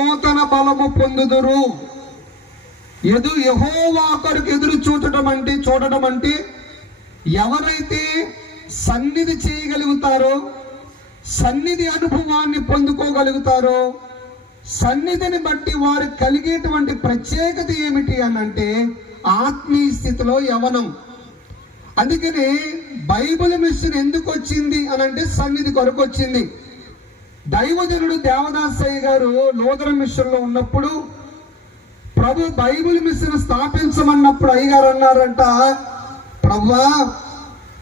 నూతన బలము పొందుదురు. ఎదు యహోవా కొరకు ఎదురు చూడటం అంటే చూడటం అంటే ఎవరైతే సన్నిధి చేయగలుగుతారో సన్నిధి అనుభవాన్ని పొందుకోగలుగుతారో సన్నిధిని బట్టి వారు కలిగేటువంటి ప్రత్యేకత ఏమిటి అని అంటే ఆత్మీయ స్థితిలో యవనం. అందుకని బైబిల్ మిషన్ ఎందుకు వచ్చింది అని అంటే సన్నిధి కొరకు వచ్చింది. దైవజనుడు దేవదాసయ్య గారు నూతన మిషన్లో ఉన్నప్పుడు ప్రభు బైబిల్ మిషన్ స్థాపించమన్నప్పుడు అయ్యగారు అన్నారంట ప్రభువా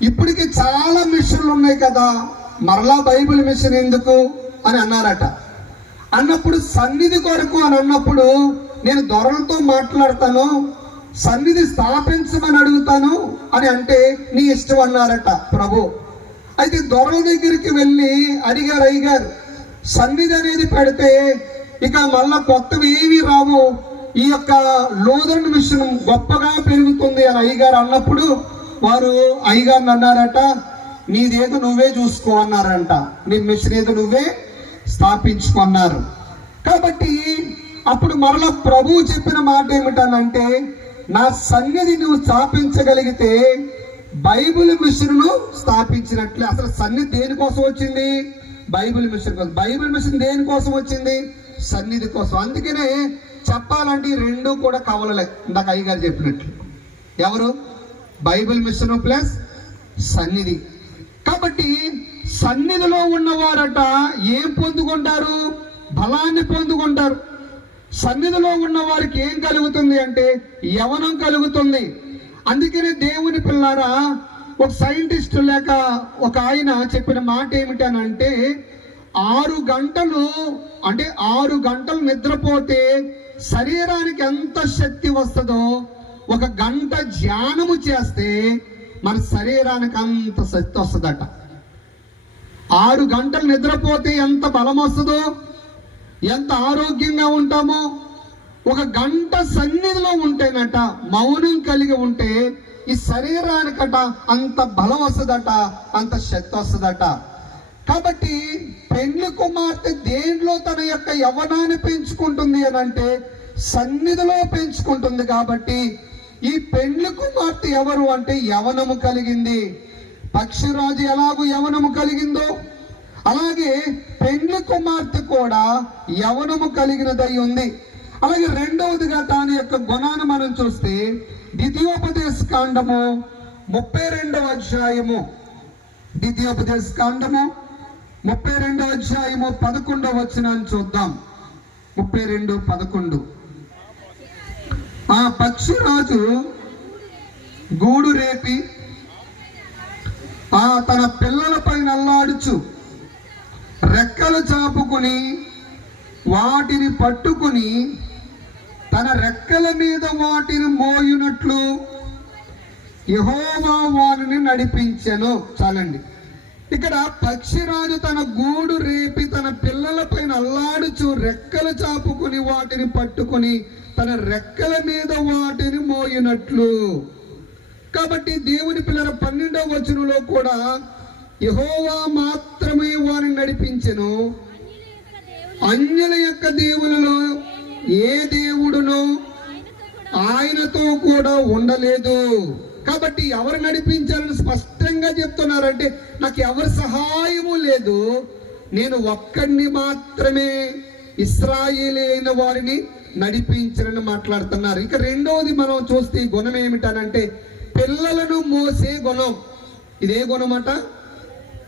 ఇప్పటికి చాలా మిషన్లు ఉన్నాయి కదా మరలా బైబిల్ మిషన్ ఎందుకు? అని అన్నారట. అన్నప్పుడు సన్నిధి కొరకు అని అన్నప్పుడు నేను దొరలతో మాట్లాడతాను సన్నిధి స్థాపించమని అడుగుతాను అని అంటే నీ ఇష్టం అన్నారట ప్రభు. అయితే దొరల దగ్గరికి వెళ్ళి అడిగారు అయ్యగారు సన్నిధి అనేది పెడితే ఇక మళ్ళా కొత్తవి ఏవి రావు? ఈ యొక్క లోదండ్ మిషన్ గొప్పగా పెరుగుతుంది అని అయ్యగారు అన్నప్పుడు వారు అయ్యగారిని అన్నారట నీదేదో నువ్వే చూసుకో అన్నారంట. నీ మిషన్ ఏదో నువ్వే స్థాపించుకున్నారు కాబట్టి అప్పుడు మరలా ప్రభువు చెప్పిన మాట ఏమిటనంటే నా సన్నిధి నువ్వు స్థాపించగలిగితే బైబిల్ మిషన్ను స్థాపించినట్లే. అసలు సన్నిధి దేనికోసం వచ్చింది? బైబిల్ మిషన్ కోసం. బైబిల్ మిషన్ దేనికోసం వచ్చింది? సన్నిధి కోసం. అందుకనే చెప్పాలంటే ఈ రెండు కూడా కవలలే. ఇందాక అయ్యగారు చెప్పినట్లు ఎవరు? బైబిల్ మిషన్ ప్లస్ సన్నిధి. కాబట్టి సన్నిధిలో ఉన్నవారట ఏం పొందుకుంటారు? బలాన్ని పొందుకుంటారు. సన్నిధిలో ఉన్న వారికి ఏం కలుగుతుంది అంటే యవనం కలుగుతుంది. అందుకనే దేవుని పిల్లారా ఒక సైంటిస్ట్ లేక ఒక ఆయన చెప్పిన మాట ఏమిటనంటే ఆరు గంటలు అంటే ఆరు గంటలు నిద్రపోతే శరీరానికి ఎంత శక్తి వస్తుందో ఒక గంట ధ్యానము చేస్తే మన శరీరానికి అంత శక్తి వస్తుందట. ఆరు గంటలు నిద్రపోతే ఎంత బలం వస్తుందో ఎంత ఆరోగ్యంగా ఉంటామో ఒక గంట సన్నిధిలో ఉంటేనట మౌనం కలిగి ఉంటే ఈ శరీరానికట అంత బలం వస్తుందట అంత శక్తి వస్తుందట. కాబట్టి పెళ్ళి కుమార్తె దేంట్లో తన యొక్క యవ్వనాన్ని పెంచుకుంటుంది అని అంటే సన్నిధిలో పెంచుకుంటుంది కాబట్టి ఈ పెండ్లి కుమార్తె ఎవరు అంటే యవనము కలిగింది. పక్షిరాజు ఎలాగూ యవనము కలిగిందో అలాగే పెండ్లి కుమార్తె కూడా యవనము కలిగినదై ఉంది. అలాగే రెండవదిగా దాని యొక్క గుణాన్ని మనం చూస్తే ద్వితీయోపదేశ కాండము ముప్పై రెండవ అధ్యాయము. ద్వితీయోపదేశ కాండము ముప్పై రెండవ అధ్యాయము పదకొండవ వచనాన్ని చూద్దాం. ముప్పై రెండు పదకొండు. ఆ పక్షిరాజు గూడు రేపి ఆ తన పిల్లలపై నల్లాడుచు రెక్కలు చాపుకుని వాటిని పట్టుకుని తన రెక్కల మీద వాటిని మోయునట్లు యహోవా వారిని నడిపించెను. చాలండి. ఇక్కడ పక్షిరాజు తన గూడు రేపి తన పిల్లలపైన అల్లాడుచు రెక్కలు చాపుకుని వాటిని పట్టుకుని తన రెక్కల మీద వాటిని మోయినట్లు. కాబట్టి దేవుని పిల్లల పన్నెండవ వచనంలో కూడా యహోవా మాత్రమే వారిని నడిపించెను. అన్యుల యొక్క దేవులలో ఏ దేవుడునో ఆయనతో కూడా ఉండలేదు. కాబట్టి ఎవరు నడిపించాలని స్పష్టంగా చెప్తున్నారంటే నాకు ఎవరి సహాయము లేదు. నేను ఒక్కడిని మాత్రమే ఇస్రాయేలీ అయిన వారిని నడిపించరని మాట్లాడుతున్నారు. ఇక రెండవది మనం చూస్తే ఈ గుణం ఏమిటనంటే పిల్లలను మోసే గుణం. ఇదే గుణం అట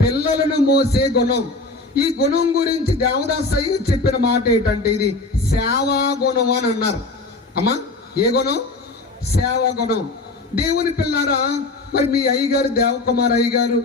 పిల్లలను మోసే గుణం. ఈ గుణం గురించి దేవదాసయ్య చెప్పిన మాట ఏంటంటే ఇది సేవా గుణం అని అన్నారు. అమ్మా ఏ గుణం? సేవా గుణం దేవుని పిల్లారా మరి మీ అయ్యగారు దేవకుమార్ అయ్యగారు